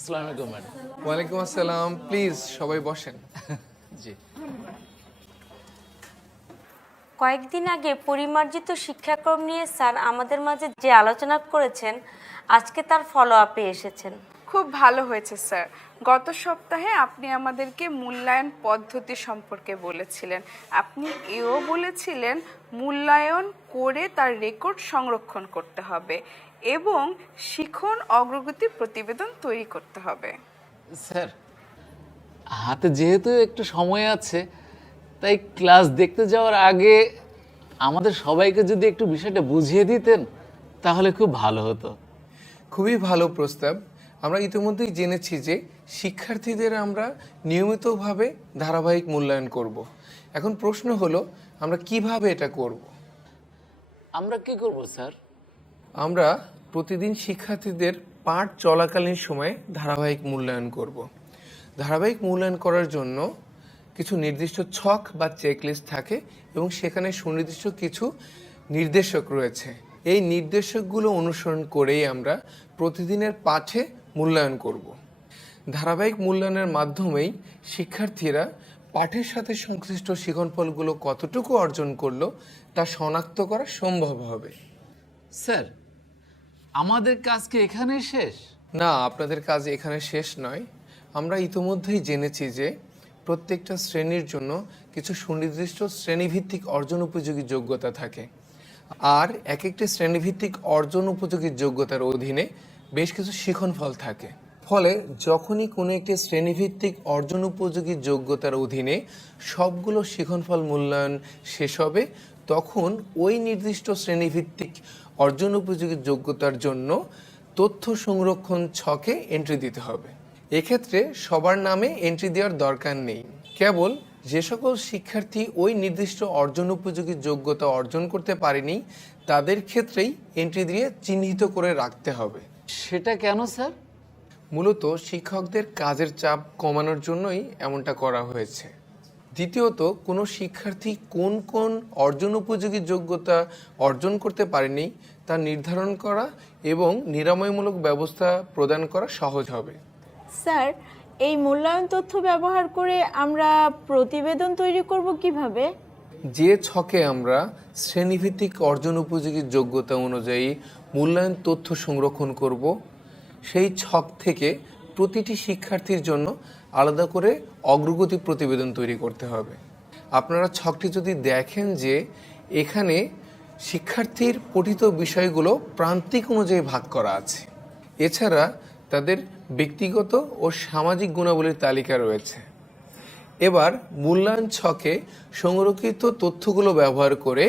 আসসালামু আলাইকুম ম্যাডাম। ওয়ালাইকুম আসসালাম। প্লিজ সবাই বসেন। জি কয়েকদিন আগে পরিমার্জিত শিক্ষাক্রম নিয়ে স্যার আমাদের মাঝে যে আলোচনা করেছেন, আজকে তার ফলো আপে এসেছেন। খুব ভালো হয়েছে স্যার। গত সপ্তাহে আপনি আমাদেরকে মূল্যায়ন পদ্ধতি সম্পর্কে বলেছিলেন। আপনি এও বলেছিলেন মূল্যায়ন করে তার রেকর্ড সংরক্ষণ করতে হবে এবং শিখন অগ্রগতি প্রতিবেদন তৈরি করতে হবে। স্যার, হাতে যেহেতু একটু সময় আছে, তাই ক্লাস দেখতে যাওয়ার আগে আমাদের সবাইকে যদি একটু বিষয়টা বুঝিয়ে দিতেন তাহলে খুব ভালো হতো। খুবই ভালো প্রস্তাব। আমরা ইতিমধ্যেই জেনেছি যে শিক্ষার্থীদের আমরা নিয়মিতভাবে ধারাবাহিক মূল্যায়ন করব। এখন প্রশ্ন হলো আমরা কিভাবে এটা করব। আমরা কি করব স্যার? আমরা প্রতিদিন শিক্ষার্থীদের পাঠ চলাকালীন সময়ে ধারাবাহিক মূল্যায়ন করব। ধারাবাহিক মূল্যায়ন করার জন্য কিছু নির্দিষ্ট ছক বা চেকলিস্ট থাকে এবং সেখানে সুনির্দিষ্ট কিছু নির্দেশক রয়েছে। এই নির্দেশকগুলো অনুসরণ করেই আমরা প্রতিদিনের পাঠে মূল্যায়ন করব। ধারাবাহিক মূল্যায়নের মাধ্যমেই শিক্ষার্থীরা পাঠের সাথে সংশ্লিষ্ট শিক্ষণফলগুলো কতটুকু অর্জন করলো তা শনাক্ত করা সম্ভব হবে। স্যার, আমাদের কাজ কি এখানেই শেষ? না, আপনাদের কাজ এখানে শেষ নয়। আমরা ইতিমধ্যেই জেনেছি যে প্রত্যেকটা শ্রেণীর জন্য কিছু সুনির্দিষ্ট শ্রেণীভিত্তিক অর্জন উপযোগী যোগ্যতা থাকে, আর এক একটি শ্রেণীভিত্তিক অর্জন উপযোগী যোগ্যতার অধীনে বেশ কিছু শিক্ষণফল থাকে। ফলে যখনই কোনো একটি শ্রেণীভিত্তিক অর্জন উপযোগী যোগ্যতার অধীনে সবগুলো শিক্ষণফল মূল্যায়ন শেষ হবে, তখন ওই নির্দিষ্ট শ্রেণীভিত্তিক অর্জন উপযোগী যোগ্যতার জন্য তথ্য সংরক্ষণ ছকে এন্ট্রি দিতে হবে। এক্ষেত্রে সবার নামে এন্ট্রি দেওয়ার দরকার নেই, কেবল যে সকল শিক্ষার্থী ওই নির্দিষ্ট অর্জন উপযোগী যোগ্যতা অর্জন করতে পারেনি তাদের ক্ষেত্রেই এন্ট্রি দিয়ে চিহ্নিত করে রাখতে হবে। সেটা কেন স্যার? মূলত শিক্ষকদের কাজের চাপ কমানোর জন্যই এমনটা করা হয়েছে। দ্বিতীয়ত, কোনো শিক্ষার্থী কোন কোন অর্জন উপযোগী যোগ্যতা অর্জন করতে পারেনি তা নির্ধারণ করা এবং নিরাময়মূলক ব্যবস্থা প্রদান করা সহজ হবে। স্যার, এই মূল্যায়ন তথ্য ব্যবহার করে আমরা প্রতিবেদন তৈরি করব কিভাবে? যে ছকে আমরা শ্রেণীভিত্তিক অর্জন উপযোগী যোগ্যতা অনুযায়ী মূল্যায়ন তথ্য সংরক্ষণ করব, সেই ছক থেকে প্রতিটি শিক্ষার্থীর জন্য আলাদা করে অগ্রগতি প্রতিবেদন তৈরি করতে হবে। আপনারা ছকটি যদি দেখেন যে এখানে শিক্ষার্থীর পঠিত বিষয়গুলো প্রান্তিক অনুযায়ী ভাগ করা আছে। এছাড়া তাদের ব্যক্তিগত ও সামাজিক গুণাবলীর তালিকা রয়েছে। এবার মূল্যায়ন ছকে সংরক্ষিত তথ্যগুলো ব্যবহার করে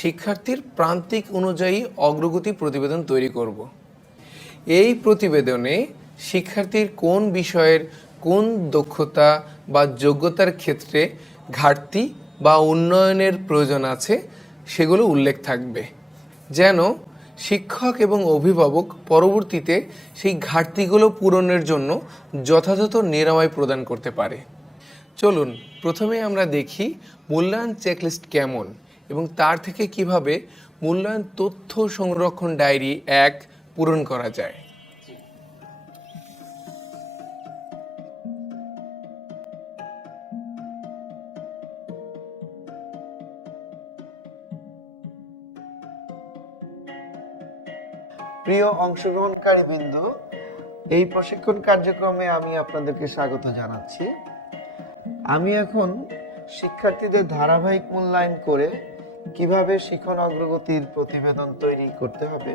শিক্ষার্থীর প্রান্তিক অনুযায়ী অগ্রগতি প্রতিবেদন তৈরি করব। এই প্রতিবেদনে শিক্ষার্থীর কোন বিষয়ের কোন দক্ষতা বা যোগ্যতার ক্ষেত্রে ঘাটতি বা উন্নয়নের প্রয়োজন আছে সেগুলো উল্লেখ থাকবে, যেন শিক্ষক এবং অভিভাবক পরবর্তীতে সেই ঘাটতিগুলো পূরণের জন্য যথাযথ নিরাময় প্রদান করতে পারে। চলুন প্রথমে আমরা দেখি মূল্যায়ন চেকলিস্ট কেমন এবং তার থেকে কিভাবে মূল্যায়ন তথ্য সংরক্ষণ ডায়েরি 1 পূরণ করা যায়। প্রিয় অংশগ্রহণকারী বিন্দু, এই প্রশিক্ষণ কার্যক্রমে আমি আপনাদেরকে স্বাগত জানাচ্ছি। আমি এখন শিক্ষার্থীদের ধারাবাহিক মূল্যায়ন করে কিভাবে শিখন অগ্রগতির প্রতিবেদন তৈরি করতে হবে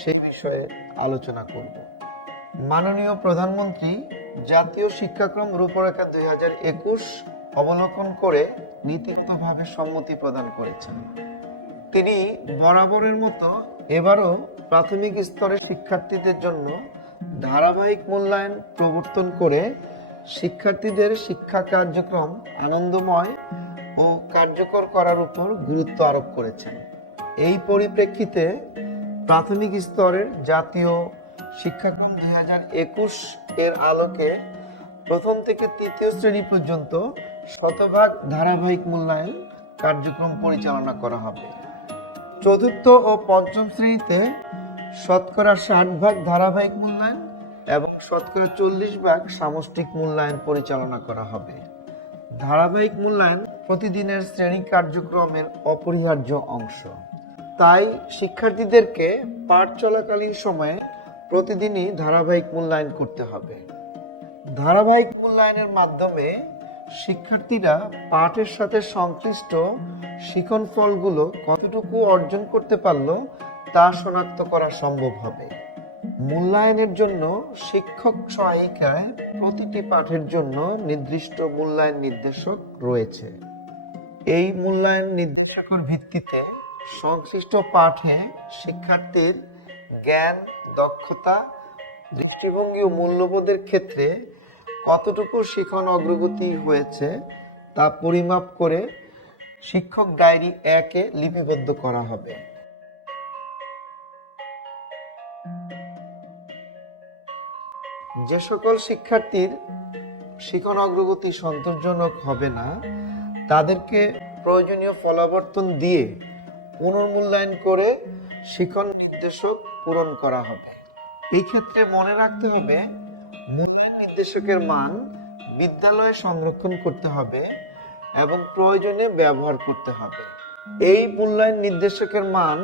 সেই বিষয়ে আলোচনা করব। মাননীয় প্রধানমন্ত্রী জাতীয় শিক্ষাক্রম রূপরেখা 2021 অবলোকন করে নীতিগতভাবে সম্মতি প্রদান করেছেন। তিনি বরাবরের মতো এবারও প্রাথমিক স্তরের শিক্ষার্থীদের জন্য ধারাবাহিক মূল্যায়ন প্রবর্তন করে শিক্ষার্থীদের শিক্ষা কার্যক্রম আনন্দময় ও কার্যকর করার উপর গুরুত্ব আরোপ করেছেন। এই পরিপ্রেক্ষিতে প্রাথমিক স্তরের জাতীয় শিক্ষাক্রম 2021 এর আলোকে প্রথম থেকে তৃতীয় শ্রেণী পর্যন্ত শতভাগ ধারাবাহিক মূল্যায়ন কার্যক্রম পরিচালনা করা হবে। চতুর্থ ও পঞ্চম শ্রেণীতে শতকরা 60 ভাগ ধারাবাহিক মূল্যায়ন এবং শতকরা 40 ভাগ সামষ্টিক মূল্যায়ন পরিচালনা করা হবে। ধারাবাহিক মূল্যায়ন প্রতিদিনের শ্রেণী কার্যক্রমের অপরিহার্য অংশ। তাই শিক্ষার্থীদেরকে পাঠ চলাকালীন সময়ে প্রতিদিনই ধারাবাহিক মূল্যায়ন করতে হবে। ধারাবাহিক মূল্যায়নের মাধ্যমে শিক্ষার্থীরা পাঠের সাথে সংশ্লিষ্ট শিখন ফলগুলো কতটুকু অর্জন করতে পারলো তা শনাক্ত করা সম্ভব হবে। মূল্যায়নের জন্য শিক্ষক সহায়িকায় প্রতিটি পাঠের জন্য নির্দিষ্ট মূল্যায়ন নির্দেশক রয়েছে। এই মূল্যায়ন নির্দেশকের ভিত্তিতে সংশ্লিষ্ট পাঠে শিক্ষার্থীর জ্ঞান, দক্ষতা, দৃষ্টিভঙ্গি ও মূল্যবোধের ক্ষেত্রে কতটুকু শিখন অগ্রগতি হয়েছে তা পরিমাপ করে শিক্ষক ডায়েরি 1-এ লিপিবদ্ধ করা হবে। যে সকল শিক্ষার্থীর শিখন অগ্রগতি সন্তোষজনক হবে না তাদেরকে প্রয়োজনীয় ফলাবর্তন দিয়ে পুনর্মূল্যায়ন করে শিখন নির্দেশক পূরণ করা হবে। এই ক্ষেত্রে মনে রাখতে হবে মূল্যায়ন নির্দেশকের মান বিদ্যালয়ে সংরক্ষণ করতে হবে এবং প্রয়োজনে ব্যবহার করতে হবে। এই মূল্যায়ন নির্দেশকের মান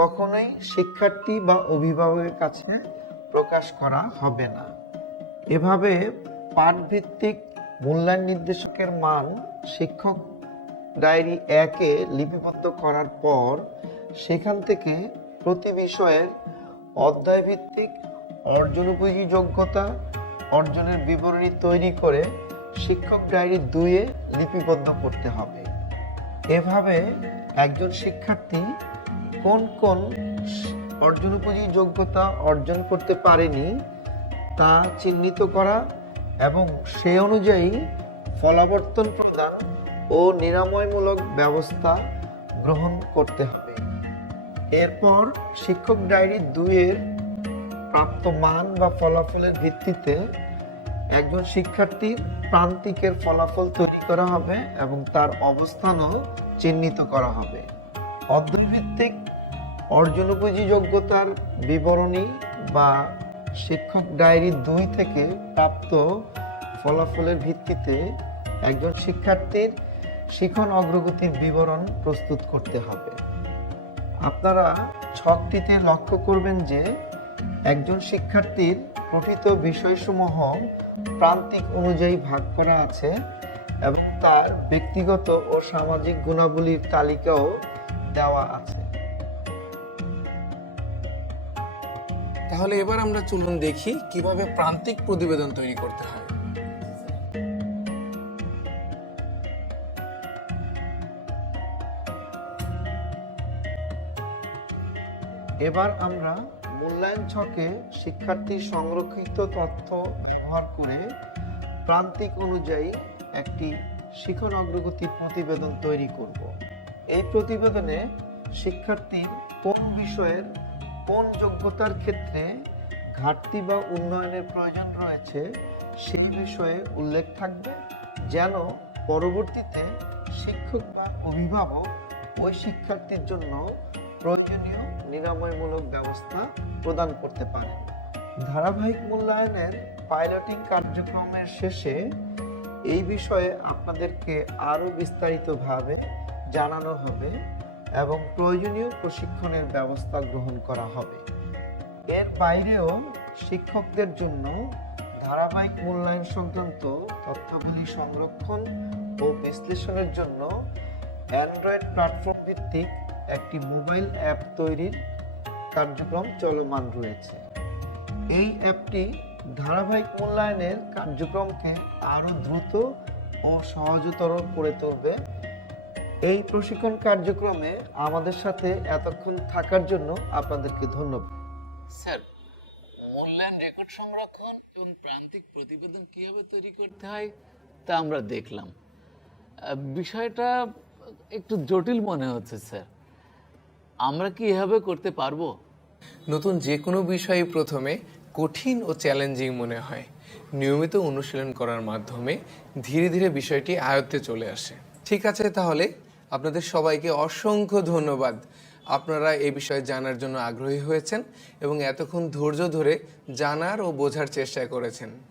কখনোই শিক্ষার্থী বা অভিভাবকের কাছে প্রকাশ করা হবে না। এভাবে পাঠভিত্তিক মূল্যায়ন নির্দেশকের মান শিক্ষক ডায়েরি 1-এ লিপিবদ্ধ করার পর সেখান থেকে প্রতি বিষয়ের অধ্যায়ভিত্তিক অর্জনোপযোগী যোগ্যতা অর্জনের বিবরণী তৈরি করে শিক্ষক ডায়েরি 2-এ লিপিবদ্ধ করতে হবে। এভাবে একজন শিক্ষার্থী কোন কোন অর্জনোপযোগী যোগ্যতা অর্জন করতে পারেনি তা চিহ্নিত করা এবং সে অনুযায়ী ফলাবর্তন প্রদান ও নিরাময়মূলক ব্যবস্থা গ্রহণ করতে হবে। এরপর শিক্ষক ডায়েরি 2-এর প্রাপ্ত মান বা ফলাফলের ভিত্তিতে একজন শিক্ষার্থীর প্রান্তিকের ফলাফল তৈরি করা হবে এবং তার অবস্থানও চিহ্নিত করা হবে। অধ্যায়ভিত্তিক অর্জনোপযোগী যোগ্যতার বিবরণী বা শিক্ষক ডায়েরি 2 থেকে প্রাপ্ত ফলাফলের ভিত্তিতে একজন শিক্ষার্থীর শিখন অগ্রগতির বিবরণ প্রস্তুত করতে হবে। আপনারা ছকটিতে লক্ষ্য করবেন যে একজন শিক্ষার্থীর পঠিত বিষয়সমূহ প্রান্তিক অনুযায়ী ভাগ করা আছে এবং তার ব্যক্তিগত ও সামাজিক গুণাবলীর তালিকাও দেওয়া আছে। তাহলে এবার আমরা চলুন দেখি কিভাবে প্রান্তিক প্রতিবেদন তৈরি করতে হয়। এবার আমরা মূল্যায়ন ছকে শিক্ষার্থীর সংরক্ষিত তথ্য ব্যবহার করে প্রান্তিক অনুযায়ী একটি শিখন অগ্রগতি প্রতিবেদন তৈরি করব। এই প্রতিবেদনে শিক্ষার্থীর কোন বিষয়ের কোন যোগ্যতার ক্ষেত্রে ঘাটতি বা উন্নয়নের প্রয়োজন রয়েছে সেই বিষয়ে উল্লেখ থাকবে, যেন পরবর্তীতে শিক্ষক বা অভিভাবক ওই শিক্ষার্থীর জন্য প্রয়োজনীয় নিরাময়মূলক ব্যবস্থা প্রদান করতে পারে। ধারাবাহিক মূল্যায়নের পাইলটিং কার্যক্রমের শেষে এই বিষয়ে আপনাদেরকে আরও বিস্তারিতভাবে জানানো হবে এবং প্রয়োজনীয় প্রশিক্ষণের ব্যবস্থা গ্রহণ করা হবে। এর বাইরেও শিক্ষকদের জন্য ধারাবাহিক মূল্যায়ন সংক্রান্ত তথ্যগুলি সংরক্ষণ ও বিশ্লেষণের জন্য অ্যান্ড্রয়েড প্ল্যাটফর্ম ভিত্তিক একটি মোবাইল অ্যাপ তৈরির কার্যক্রম চলমান রয়েছে। এই অ্যাপটি ধারাবাহিক মূল্যায়নের কার্যক্রমকে আরও দ্রুত ও সহজতর করে তুলবে। এই প্রশিক্ষণ কার্যক্রমে আমাদের সাথে এতক্ষণ থাকার জন্য আপনাদেরকে ধন্যবাদ। স্যার, মূল্যায়ন রেকর্ড সংরক্ষণ এবং প্রান্তিক প্রতিবেদন কিভাবে তৈরি করতে হয় তা আমরা দেখলাম। বিষয়টা একটু জটিল মনে হচ্ছে স্যার, আমরা কি এভাবে করতে পারবো? নতুন যে কোনো বিষয়ই প্রথমে কঠিন ও চ্যালেঞ্জিং মনে হয়, নিয়মিত অনুশীলন করার মাধ্যমে ধীরে ধীরে বিষয়টি আয়ত্তে চলে আসে। ঠিক আছে, তাহলে আপনাদের সবাইকে অসংখ্য ধন্যবাদ আপনারা এই বিষয়ে জানার জন্য আগ্রহী হয়েছেন এবং এতক্ষণ ধৈর্য ধরে জানার ও বোঝার চেষ্টা করেছেন।